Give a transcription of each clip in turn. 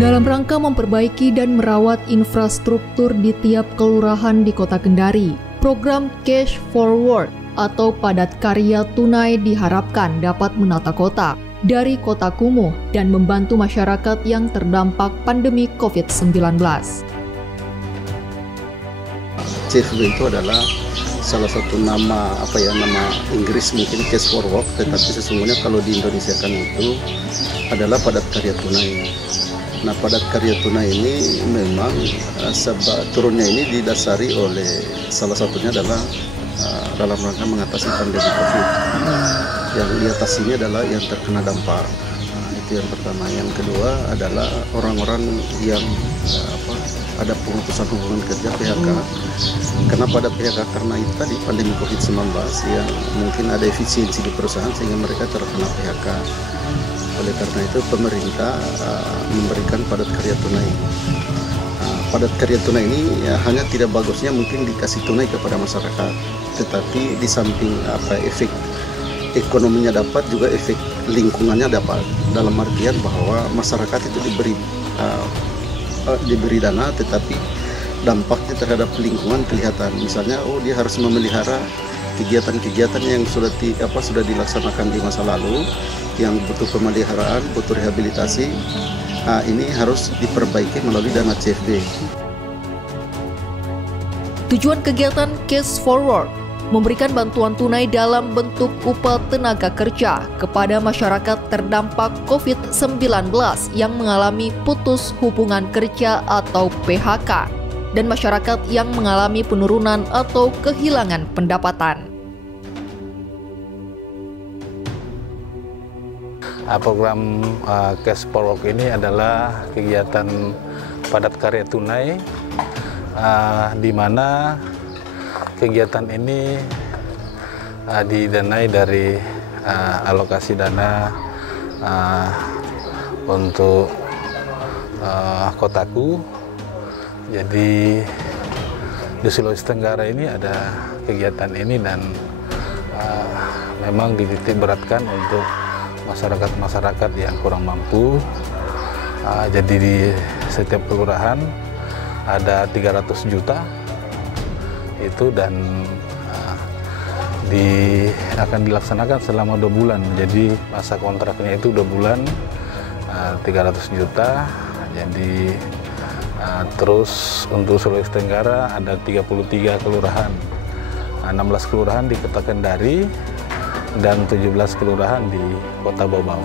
Dalam rangka memperbaiki dan merawat infrastruktur di tiap kelurahan di Kota Kendari, program Cash Forward atau padat karya tunai diharapkan dapat menata kota dari kota kumuh dan membantu masyarakat yang terdampak pandemi COVID-19. CFW itu adalah salah satu nama nama Inggris mungkin Cash Forward, tetapi sesungguhnya kalau di Indonesia kan itu adalah padat karya tunai. Nah, padat karya tunai ini memang turunnya ini didasari oleh salah satunya adalah dalam rangka mengatasi pandemi COVID. Yang diatasinya adalah yang terkena dampak. Itu yang pertama. Yang kedua adalah orang-orang yang ada pemutusan hubungan kerja PHK. Karena pada PHK karena itu tadi pandemi COVID-19 yang mungkin ada efisiensi di perusahaan sehingga mereka terkena PHK. Oleh karena itu pemerintah memberikan padat karya tunai. Padat karya tunai ini hanya tidak bagusnya mungkin dikasih tunai kepada masyarakat, tetapi di samping efek ekonominya dapat, juga efek lingkungannya dapat. Dalam artian bahwa masyarakat itu diberi dana, tetapi dampaknya terhadap lingkungan kelihatan. Misalnya, dia harus memelihara kegiatan-kegiatan yang sudah dilaksanakan di masa lalu, yang butuh pemeliharaan, butuh rehabilitasi. Ini harus diperbaiki melalui dana CFD. Tujuan kegiatan Cash Forward memberikan bantuan tunai dalam bentuk upah tenaga kerja kepada masyarakat terdampak COVID-19 yang mengalami putus hubungan kerja atau PHK dan masyarakat yang mengalami penurunan atau kehilangan pendapatan. Program Cash Forward ini adalah kegiatan padat karya tunai, di mana kegiatan ini didanai dari alokasi dana untuk kotaku. Jadi di Sulawesi Tenggara ini ada kegiatan ini dan memang dititik beratkan untuk masyarakat-masyarakat yang kurang mampu. Jadi di setiap kelurahan ada 300 juta itu dan akan dilaksanakan selama 2 bulan. Jadi masa kontraknya itu 2 bulan, 300 juta. Jadi terus untuk Sulawesi Tenggara ada 33 kelurahan, 16 kelurahan di Kota Kendari dan 17 kelurahan di Kota Bobau.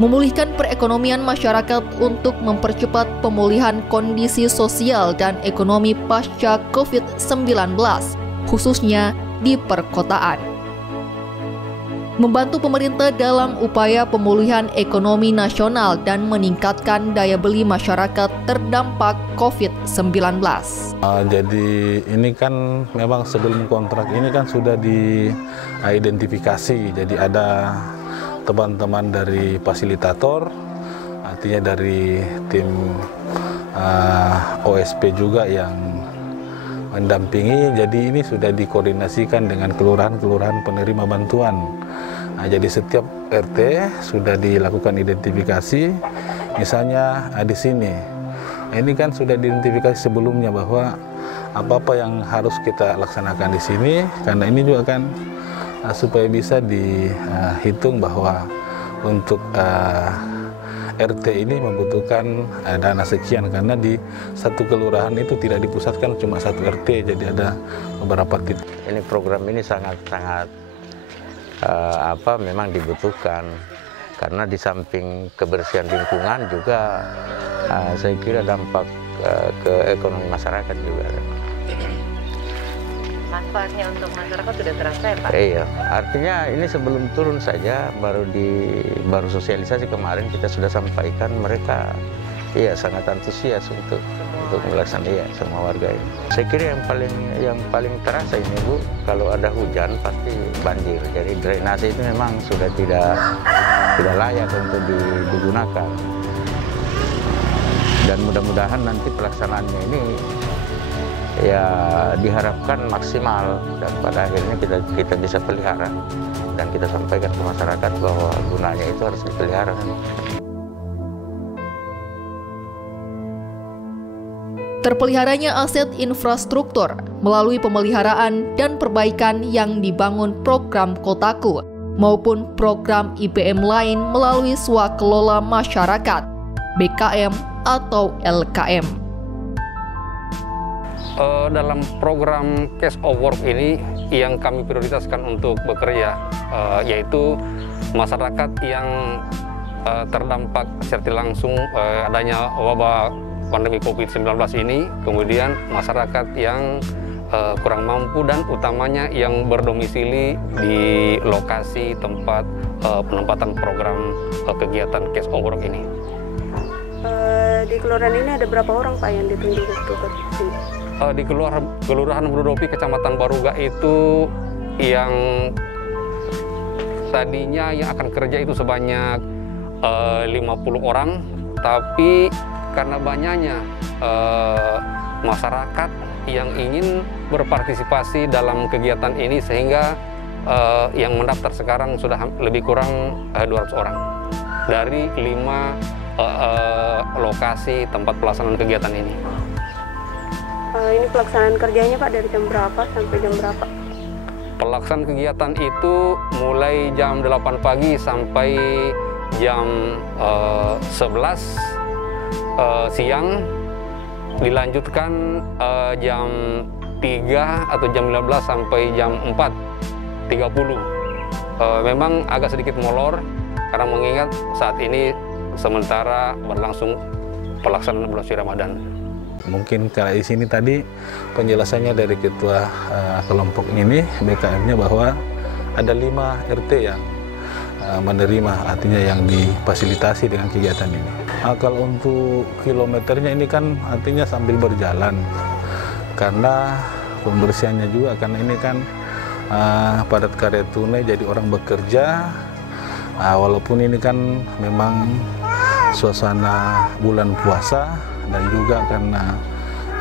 Memulihkan perekonomian masyarakat untuk mempercepat pemulihan kondisi sosial dan ekonomi pasca COVID-19, khususnya di perkotaan. Membantu pemerintah dalam upaya pemulihan ekonomi nasional dan meningkatkan daya beli masyarakat terdampak COVID-19. Jadi ini kan memang sebelum kontrak ini kan sudah diidentifikasi. Jadi ada teman-teman dari fasilitator, artinya dari tim OSP juga yang mendampingi. Jadi ini sudah dikoordinasikan dengan kelurahan-kelurahan penerima bantuan. Jadi setiap RT sudah dilakukan identifikasi, misalnya di sini. Ini kan sudah diidentifikasi sebelumnya bahwa apa-apa yang harus kita laksanakan di sini, karena ini juga kan supaya bisa dihitung bahwa untuk RT ini membutuhkan dana sekian, karena di satu kelurahan itu tidak dipusatkan cuma satu RT, jadi ada beberapa titik. Ini program ini sangat-sangat memang dibutuhkan, karena di samping kebersihan lingkungan juga saya kira dampak ke ekonomi masyarakat juga. Manfaatnya untuk masyarakat sudah terasa ya Pak? Iya, artinya ini sebelum turun saja baru sosialisasi kemarin kita sudah sampaikan, mereka sangat antusias untuk melaksanakan semua warga ini. Saya kira yang paling terasa ini Bu, kalau ada hujan pasti banjir. Jadi drainase itu memang sudah tidak layak untuk digunakan. Dan mudah-mudahan nanti pelaksanaannya ini ya diharapkan maksimal, dan pada akhirnya kita bisa pelihara dan kita sampaikan ke masyarakat bahwa gunanya itu harus dipelihara. Terpeliharanya aset infrastruktur melalui pemeliharaan dan perbaikan yang dibangun program Kotaku maupun program IBM lain melalui swakelola masyarakat, BKM atau LKM. Dalam program Cash of Work ini yang kami prioritaskan untuk bekerja yaitu masyarakat yang terdampak secara langsung adanya wabah pandemi COVID-19 ini, kemudian masyarakat yang kurang mampu dan utamanya yang berdomisili di lokasi tempat penempatan program kegiatan Cash of Work ini. Di kelurahan ini ada berapa orang Pak yang ditunjuk untuk ini? Di Kelurahan Brudopi, Kecamatan Baruga itu yang tadinya yang akan kerja itu sebanyak 50 orang, tapi karena banyaknya masyarakat yang ingin berpartisipasi dalam kegiatan ini sehingga yang mendaftar sekarang sudah lebih kurang 200 orang dari 5 lokasi tempat pelaksanaan kegiatan ini. Ini pelaksanaan kerjanya Pak dari jam berapa sampai jam berapa? Pelaksanaan kegiatan itu mulai jam 8 pagi sampai jam 11 siang, dilanjutkan jam 3 atau jam 15 sampai jam 4.30. Memang agak sedikit molor karena mengingat saat ini sementara berlangsung pelaksanaan bulan suci Ramadan. Mungkin kalau di sini tadi penjelasannya dari ketua kelompok ini, BKM-nya, bahwa ada 5 RT yang menerima, artinya yang difasilitasi dengan kegiatan ini. Kalau untuk kilometernya ini kan artinya sambil berjalan, karena pembersihannya juga, karena ini kan padat karya tunai, jadi orang bekerja, walaupun ini kan memang suasana bulan puasa dan juga karena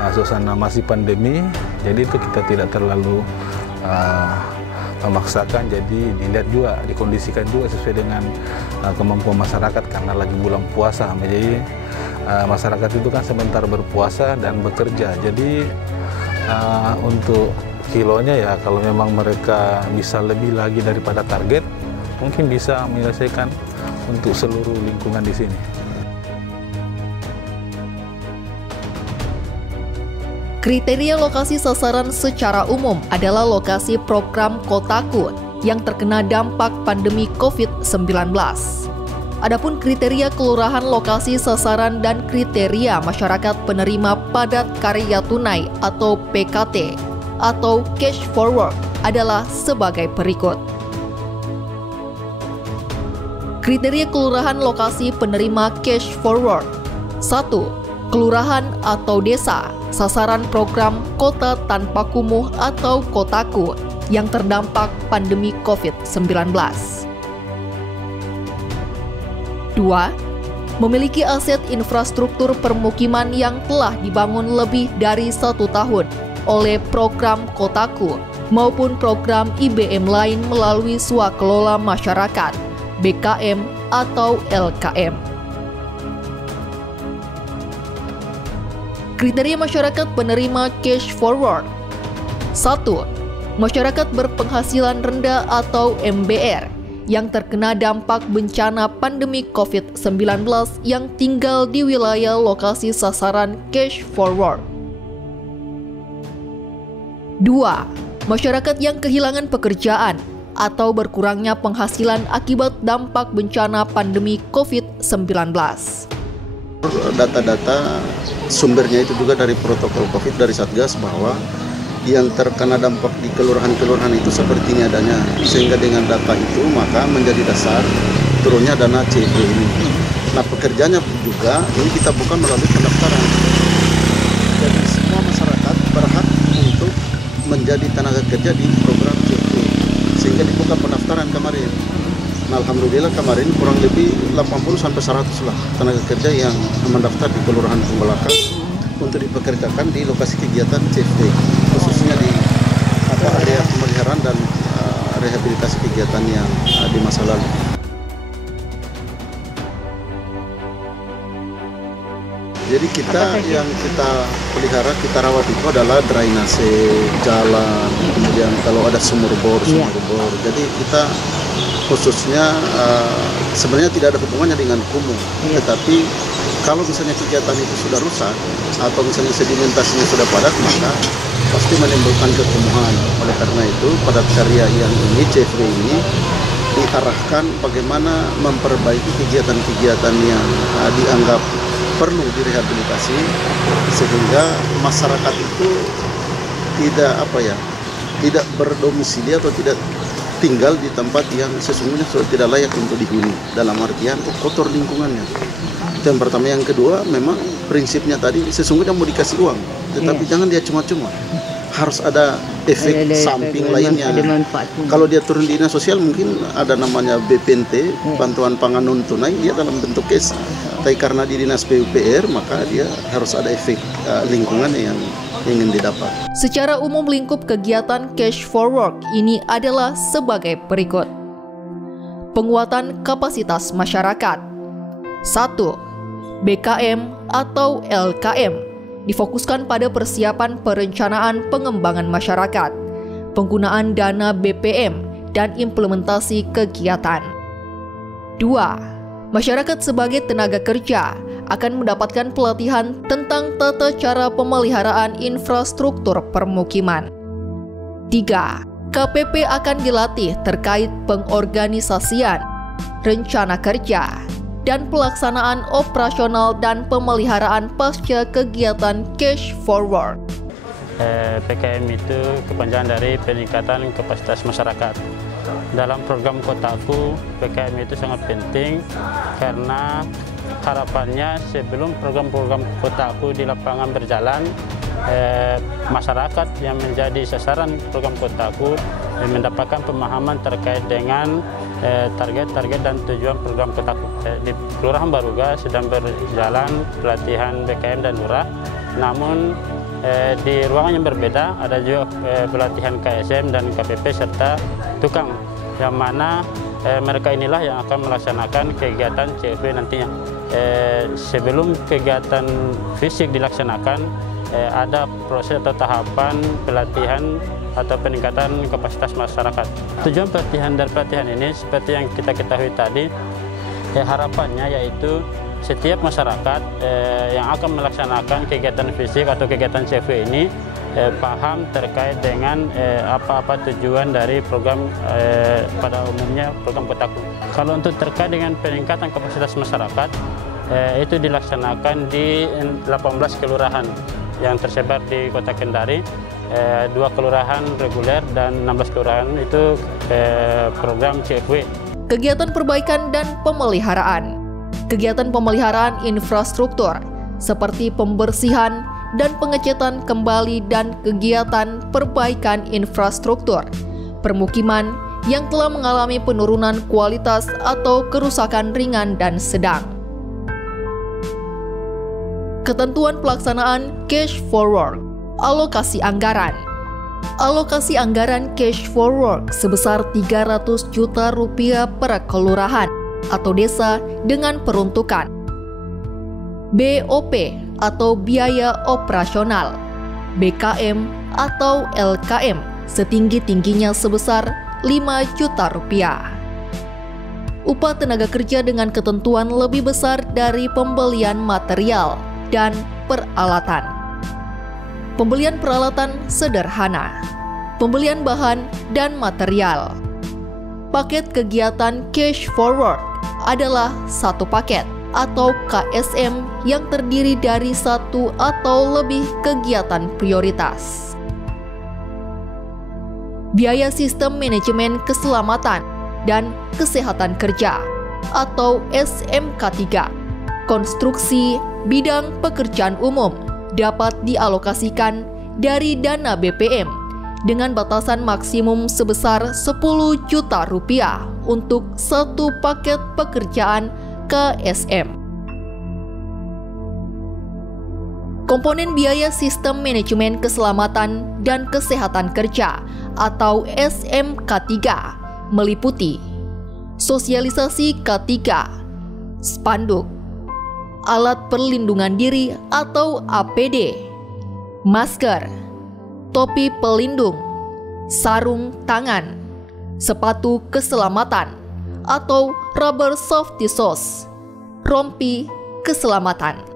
suasana masih pandemi, jadi itu kita tidak terlalu memaksakan, jadi dilihat juga, dikondisikan juga sesuai dengan kemampuan masyarakat karena lagi bulan puasa. Jadi masyarakat itu kan sebentar berpuasa dan bekerja, jadi untuk kilonya ya kalau memang mereka bisa lebih lagi daripada target, mungkin bisa menyelesaikan untuk seluruh lingkungan di sini. Kriteria lokasi sasaran secara umum adalah lokasi program Kotaku yang terkena dampak pandemi COVID-19. Adapun kriteria kelurahan lokasi sasaran dan kriteria masyarakat penerima padat karya tunai atau PKT atau cash forward adalah sebagai berikut. Kriteria kelurahan lokasi penerima cash forward. 1. Kelurahan atau desa sasaran program Kota Tanpa Kumuh atau Kotaku yang terdampak pandemi COVID-19. 2. Memiliki aset infrastruktur permukiman yang telah dibangun lebih dari 1 tahun oleh program Kotaku maupun program IBM lain melalui swakelola masyarakat, BKM atau LKM. Kriteria masyarakat penerima cash forward. 1. Masyarakat berpenghasilan rendah atau MBR yang terkena dampak bencana pandemi COVID-19 yang tinggal di wilayah lokasi sasaran cash forward. 2. Masyarakat yang kehilangan pekerjaan atau berkurangnya penghasilan akibat dampak bencana pandemi COVID-19. Data-data sumbernya itu juga dari protokol COVID dari Satgas bahwa yang terkena dampak di kelurahan-kelurahan itu sepertinya adanya, sehingga dengan data itu maka menjadi dasar turunnya dana CFW ini. Nah, pekerjaannya juga ini kita buka melalui pendaftaran. Jadi semua masyarakat berhak untuk menjadi tenaga kerja di program CFW, sehingga dibuka pendaftaran kemarin. Nah, alhamdulillah kemarin kurang lebih 80-100 lah tenaga kerja yang mendaftar di Kelurahan Pembalakan untuk dipekerjakan di lokasi kegiatan CFD, khususnya di area pemeliharaan dan rehabilitasi kegiatan yang di masa lalu. Jadi yang kita pelihara, kita rawat itu adalah drainase, jalan, kemudian kalau ada sumur bor. Jadi kita khususnya sebenarnya tidak ada hubungannya dengan kumuh, tetapi kalau misalnya kegiatan itu sudah rusak atau misalnya sedimentasinya sudah padat, maka pasti menimbulkan kekumuhan. Oleh karena itu, pada karya yang ini, CFD ini, diarahkan bagaimana memperbaiki kegiatan-kegiatan yang dianggap perlu direhabilitasi, sehingga masyarakat itu tidak berdomisili atau tidak tinggal di tempat yang sesungguhnya sudah tidak layak untuk dihuni, dalam artian kotor lingkungannya. Itu yang pertama. Yang kedua, memang prinsipnya tadi sesungguhnya mau dikasih uang, tetapi jangan dia cuma-cuma, harus ada efek samping lainnya. Kalau dia turun di dinas sosial mungkin ada namanya BPNT, bantuan pangan non tunai, dia dalam bentuk cash. Tapi karena di dinas PUPR, maka dia harus ada efek lingkungan yang ingin didapat. Secara umum, lingkup kegiatan Cash for Work ini adalah sebagai berikut. Penguatan kapasitas masyarakat. 1. BKM atau LKM difokuskan pada persiapan perencanaan pengembangan masyarakat, penggunaan dana BPM, dan implementasi kegiatan. 2. Masyarakat sebagai tenaga kerja akan mendapatkan pelatihan tentang tata cara pemeliharaan infrastruktur permukiman. 3. KPP akan dilatih terkait pengorganisasian, rencana kerja, dan pelaksanaan operasional dan pemeliharaan pasca kegiatan Cash for Work. PKM itu kepanjangan dari peningkatan kapasitas masyarakat. Dalam program Kotaku, PKM itu sangat penting karena harapannya sebelum program-program Kotaku di lapangan berjalan, masyarakat yang menjadi sasaran program Kotaku mendapatkan pemahaman terkait dengan target-target dan tujuan program Kotaku. Di Kelurahan Baruga sedang berjalan pelatihan BKM dan Lurah, namun di ruangan yang berbeda ada juga pelatihan KSM dan KPP serta tukang, yang mana mereka inilah yang akan melaksanakan kegiatan CFD nantinya. Sebelum kegiatan fisik dilaksanakan, ada proses atau tahapan pelatihan atau peningkatan kapasitas masyarakat. Tujuan pelatihan ini seperti yang kita ketahui tadi, harapannya yaitu setiap masyarakat yang akan melaksanakan kegiatan fisik atau kegiatan CFD ini paham terkait dengan apa-apa tujuan dari program pada umumnya program Kotaku. Kalau untuk terkait dengan peningkatan kapasitas masyarakat, itu dilaksanakan di 18 kelurahan yang tersebar di Kota Kendari, 2 kelurahan reguler dan 16 kelurahan itu program CFW. Kegiatan perbaikan dan pemeliharaan. Kegiatan pemeliharaan infrastruktur seperti pembersihan dan pengecatan kembali dan kegiatan perbaikan infrastruktur permukiman yang telah mengalami penurunan kualitas atau kerusakan ringan dan sedang. Ketentuan pelaksanaan Cash for Work. Alokasi anggaran. Alokasi anggaran Cash for Work sebesar Rp300 juta per kelurahan atau desa dengan peruntukan BOP atau biaya operasional, BKM atau LKM setinggi-tingginya sebesar Rp5 juta. Upah tenaga kerja dengan ketentuan lebih besar dari pembelian material dan peralatan. Pembelian peralatan sederhana, pembelian bahan dan material. Paket kegiatan Cash for Work adalah satu paket atau KSM yang terdiri dari satu atau lebih kegiatan prioritas. Biaya Sistem Manajemen Keselamatan dan Kesehatan Kerja atau SMK3, konstruksi bidang pekerjaan umum dapat dialokasikan dari dana BPM dengan batasan maksimum sebesar Rp10 juta untuk satu paket pekerjaan KSM. Komponen biaya Sistem Manajemen Keselamatan dan Kesehatan Kerja atau SMK3 meliputi sosialisasi K3, spanduk, alat perlindungan diri atau APD, masker, topi pelindung, sarung tangan, sepatu keselamatan atau rubber safety shoes, rompi keselamatan.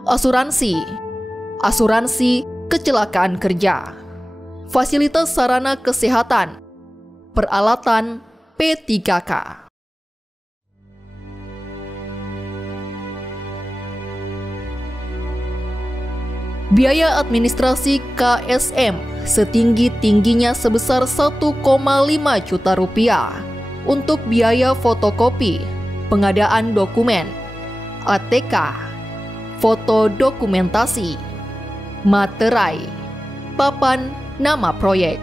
Asuransi kecelakaan kerja, fasilitas sarana kesehatan, peralatan P3K. Biaya administrasi KSM setinggi-tingginya sebesar 1,5 juta rupiah untuk biaya fotokopi, pengadaan dokumen, ATK, foto dokumentasi, materai, papan nama proyek.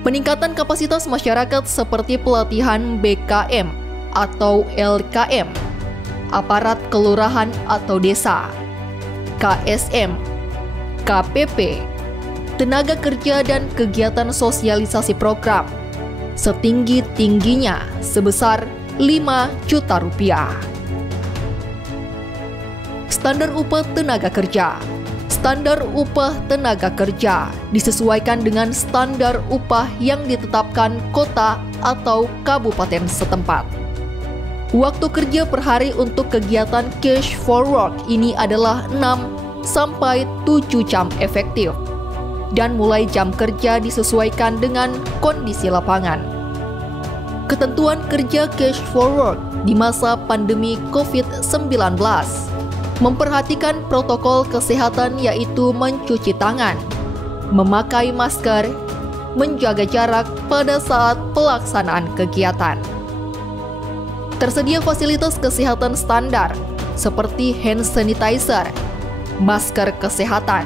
Peningkatan kapasitas masyarakat seperti pelatihan BKM atau LKM, aparat kelurahan atau desa, KSM, KPP, tenaga kerja dan kegiatan sosialisasi program setinggi-tingginya sebesar 5 juta rupiah. Standar upah tenaga kerja. Standar upah tenaga kerja disesuaikan dengan standar upah yang ditetapkan kota atau kabupaten setempat. Waktu kerja per hari untuk kegiatan cash for work ini adalah 6 sampai 7 jam efektif. Dan mulai jam kerja disesuaikan dengan kondisi lapangan. Ketentuan kerja cash for work di masa pandemi COVID-19 memperhatikan protokol kesehatan yaitu mencuci tangan, memakai masker, menjaga jarak pada saat pelaksanaan kegiatan. Tersedia fasilitas kesehatan standar seperti hand sanitizer, masker kesehatan,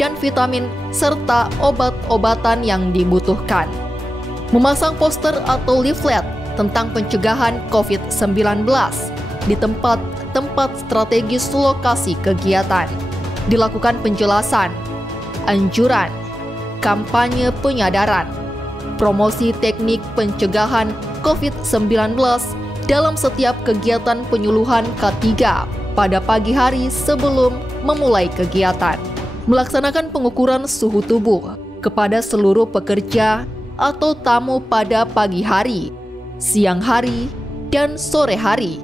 dan vitamin serta obat-obatan yang dibutuhkan. Memasang poster atau leaflet tentang pencegahan COVID-19 di tempat strategis lokasi kegiatan. Dilakukan penjelasan, anjuran, kampanye penyadaran, promosi teknik pencegahan COVID-19 dalam setiap kegiatan penyuluhan K3 pada pagi hari sebelum memulai kegiatan. Melaksanakan pengukuran suhu tubuh kepada seluruh pekerja atau tamu pada pagi hari, siang hari, dan sore hari,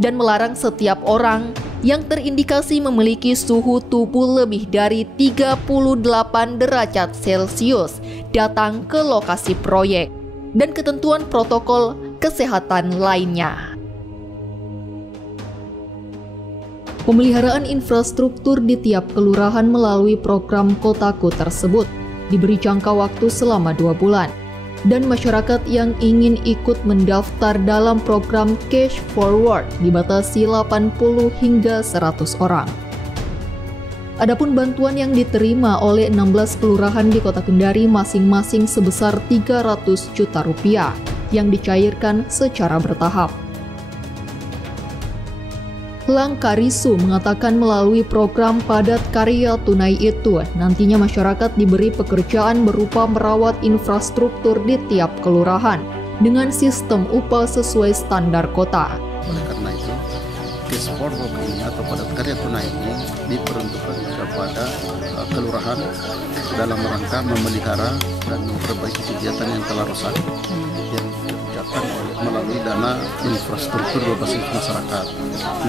dan melarang setiap orang yang terindikasi memiliki suhu tubuh lebih dari 38 derajat Celcius datang ke lokasi proyek, dan ketentuan protokol kesehatan lainnya. Pemeliharaan infrastruktur di tiap kelurahan melalui program Kotaku tersebut diberi jangka waktu selama 2 bulan. Dan masyarakat yang ingin ikut mendaftar dalam program Cash Forward dibatasi 80 hingga 100 orang. Adapun bantuan yang diterima oleh 16 kelurahan di Kota Kendari masing-masing sebesar 300 juta rupiah yang dicairkan secara bertahap. Langkarisu mengatakan melalui program padat karya tunai itu, nantinya masyarakat diberi pekerjaan berupa merawat infrastruktur di tiap kelurahan dengan sistem upah sesuai standar kota. Oleh karena itu, cash forward ini atau padat karya tunai ini diperuntukkan kepada kelurahan dalam rangka memelihara dan memperbaiki kegiatan yang telah rusak yang dikerjakan melalui dana infrastruktur berbasis masyarakat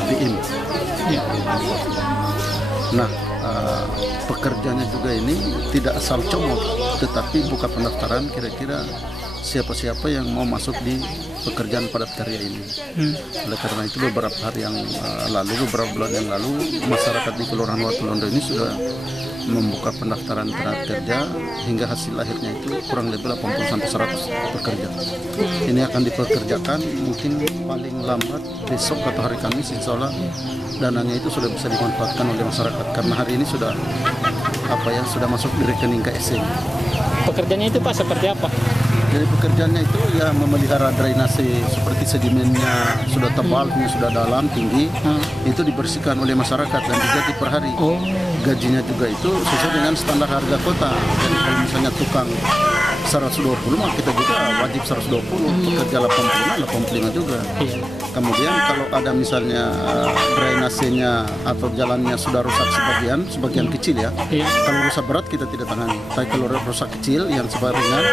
(IBM). Nah, pekerjanya juga ini tidak asal comot, tetapi buka pendaftaran kira-kira siapa-siapa yang mau masuk di pekerjaan padat karya ini. Oleh karena itu beberapa bulan yang lalu masyarakat di Kelurahan Watulondo ini sudah membuka pendaftaran tenaga kerja hingga hasil akhirnya itu kurang lebih 80-100 pekerja. Ini akan dipekerjakan mungkin paling lambat besok atau hari Kamis, insya Allah dananya itu sudah bisa dimanfaatkan oleh masyarakat karena hari ini sudah sudah masuk di rekening KSM. Pekerjaannya itu Pak seperti apa? Jadi pekerjaannya itu ya memelihara drainase seperti sedimennya sudah tebal, sudah dalam, tinggi, itu dibersihkan oleh masyarakat dan digaji per hari. Gajinya juga itu sesuai dengan standar harga kota. Jadi kalau misalnya tukang 120, maka kita juga wajib 120, pekerja 85 juga. Kemudian kalau ada misalnya drainasenya atau jalannya sudah rusak sebagian kecil ya, kalau rusak berat kita tidak tangani. Tapi kalau rusak kecil yang sebagian ringan,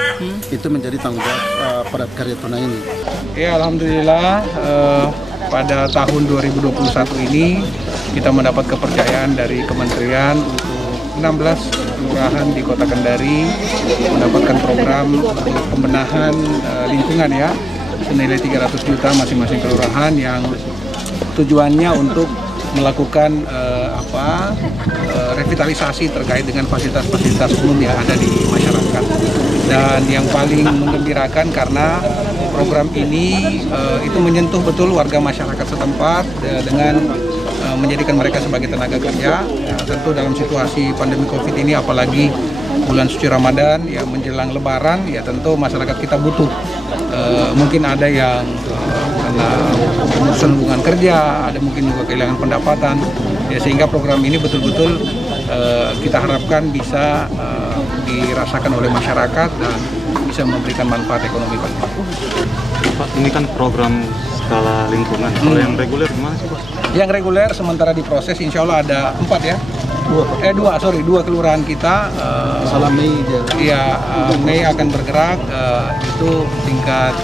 itu menjadi tanggung jawab padat karya tunai ini. Ya, alhamdulillah pada tahun 2021 ini kita mendapat kepercayaan dari kementerian untuk 16 kelurahan di Kota Kendari mendapatkan program pembenahan lingkungan ya, senilai 300 juta masing-masing kelurahan yang tujuannya untuk melakukan revitalisasi terkait dengan fasilitas-fasilitas umum yang ada di masyarakat. Dan yang paling menggembirakan karena program ini itu menyentuh betul warga masyarakat setempat dengan menjadikan mereka sebagai tenaga kerja. Ya, tentu dalam situasi pandemi COVID ini, apalagi bulan suci Ramadan ya menjelang Lebaran, ya tentu masyarakat kita butuh. Mungkin ada yang karena urusan hubungan kerja, ada mungkin juga kehilangan pendapatan. Ya, sehingga program ini betul-betul kita harapkan bisa dirasakan oleh masyarakat dan bisa memberikan manfaat ekonomi bagi Pak, ini kan program skala lingkungan. Kalau yang reguler gimana sih, Pak? Yang reguler sementara diproses, insya Allah ada 4 ya. Dua kelurahan kita. Salah Mei. Mei akan bergerak. Itu tingkat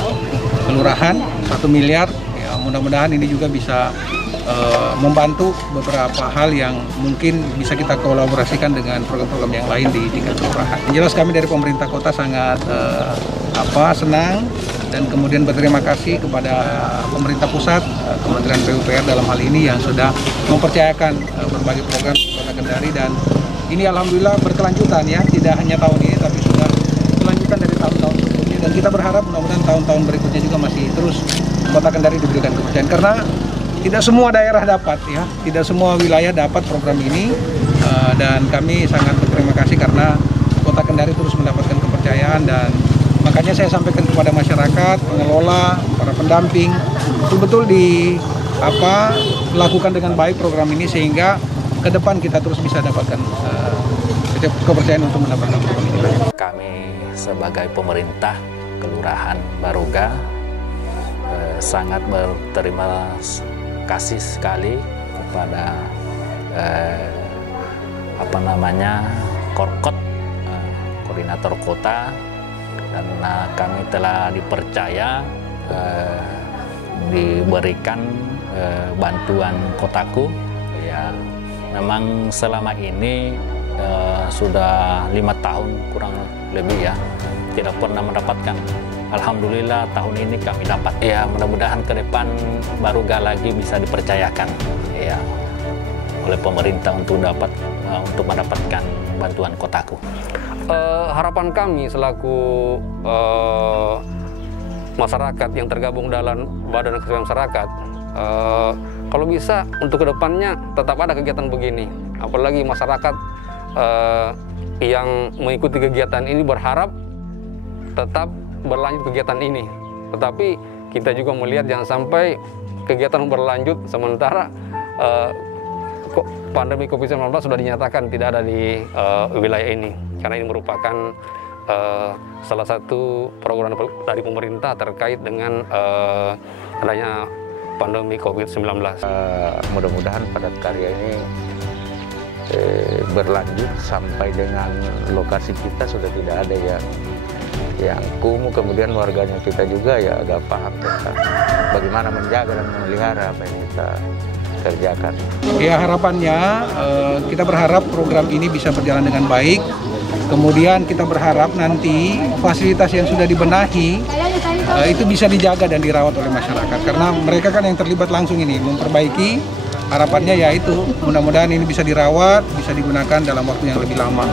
kelurahan 1 miliar. Ya, mudah-mudahan ini juga bisa membantu beberapa hal yang mungkin bisa kita kolaborasikan dengan program-program yang lain di tingkat kelurahan. Jelas kami dari pemerintah kota sangat senang dan kemudian berterima kasih kepada pemerintah pusat, Kementerian PUPR dalam hal ini yang sudah mempercayakan berbagai program Kota Kendari, dan ini alhamdulillah berkelanjutan ya, tidak hanya tahun ini tapi sudah kelanjutan dari tahun-tahun sebelumnya, dan kita berharap mudah-mudahan tahun-tahun berikutnya juga masih terus Kota Kendari diberikan kepercayaan, karena tidak semua daerah dapat ya, tidak semua wilayah dapat program ini, dan kami sangat berterima kasih karena Kota Kendari terus mendapatkan kepercayaan. Dan makanya saya sampaikan kepada masyarakat, pengelola, para pendamping, betul-betul melakukan dengan baik program ini sehingga ke depan kita terus bisa dapatkan kepercayaan untuk mendapatkan program ini. Kami sebagai pemerintah Kelurahan Baruga sangat berterima kasih sekali kepada Korkot, koordinator kota, karena kami telah dipercaya diberikan bantuan kotaku. Ya, memang selama ini sudah 5 tahun kurang lebih ya, tidak pernah mendapatkan. Alhamdulillah tahun ini kami dapat. Ya, mudah-mudahan ke depan Baruga lagi bisa dipercayakan ya oleh pemerintah untuk mendapatkan bantuan kotaku. Harapan kami selaku masyarakat yang tergabung dalam Badan Eksekutif Masyarakat, kalau bisa untuk kedepannya tetap ada kegiatan begini. Apalagi masyarakat yang mengikuti kegiatan ini berharap tetap berlanjut kegiatan ini. Tetapi kita juga melihat jangan sampai kegiatan berlanjut sementara pandemi COVID-19 sudah dinyatakan tidak ada di wilayah ini. Karena ini merupakan salah satu program dari pemerintah terkait dengan adanya pandemi COVID-19. Mudah-mudahan padat karya ini berlanjut sampai dengan lokasi kita sudah tidak ada yang kumuh, kemudian warganya kita juga ya agak paham tentang bagaimana menjaga dan memelihara apa yang kita kerjakan. Ya, harapannya kita berharap program ini bisa berjalan dengan baik. Kemudian kita berharap nanti fasilitas yang sudah dibenahi itu bisa dijaga dan dirawat oleh masyarakat, karena mereka kan yang terlibat langsung ini memperbaiki. Harapannya yaitu mudah-mudahan ini bisa dirawat, bisa digunakan dalam waktu yang lebih lama.